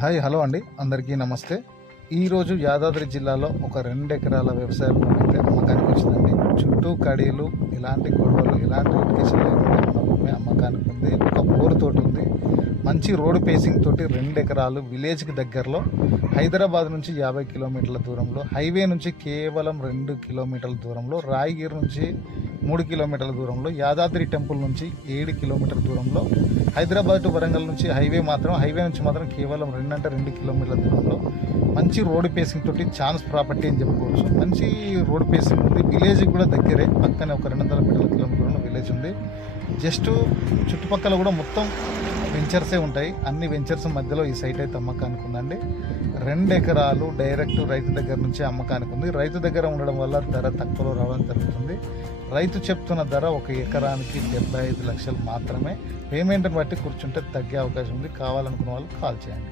Hi hello అండి, అందరికీ నమస్తే. ఈరోజు యాదాద్రి జిల్లాలో ఒక 2 ఎకరాల వ్యవసాయ భూమి అయితే అమ్మకానికి వచ్చిందండి. చుట్టూ కడీలు, ఇలాంటి గొడవలు, ఇలాంటి లొకేషన్ లేకుండా భూమి అమ్మకానికి ఉంది. ఒక బోరు తోటి ఉంది, మంచి రోడ్డు పేసింగ్ తోటి 2 ఎకరాలు విలేజ్కి దగ్గరలో, హైదరాబాద్ నుంచి 50 కిలోమీటర్ల దూరంలో, హైవే నుంచి కేవలం 2 కిలోమీటర్ల దూరంలో, రాయగిరి నుంచి 3 కిలోమీటర్ల దూరంలో, యాదాద్రి టెంపుల్ నుంచి 7 కిలోమీటర్ల దూరంలో, హైదరాబాద్ టు వరంగల్ నుంచి హైవే నుంచి మాత్రం కేవలం 2 కిలోమీటర్ల దూరంలో, మంచి రోడ్డు పేసింగ్ తోటి ఛాన్స్ ప్రాపర్టీ అని చెప్పుకోవచ్చు. మంచి రోడ్డు పేసింగ్ ఉంది, విలేజ్ కూడా దగ్గరే, పక్కనే ఒక 200 మీటర్ల కిలోమీటర్లో విలేజ్ ఉంది. జస్ట్ చుట్టుపక్కల కూడా మొత్తం వెంచర్సే ఉంటాయి. అన్ని వెంచర్స్ మధ్యలో ఈ సైట్ అయితే అమ్మకానికి ఉందండి. 2 ఎకరాలు డైరెక్ట్ రైతు దగ్గర నుంచి అమ్మకానికి ఉంది. రైతు దగ్గర ఉండడం వల్ల ధర తక్కువలో రావడం జరుగుతుంది. రైతు చెప్తున్న ధర 1 ఎకరానికి 75 లక్షలు మాత్రమే. పేమెంట్ని బట్టి కూర్చుంటే తగ్గే అవకాశం ఉంది. కావాలనుకున్న వాళ్ళు కాల్ చేయండి.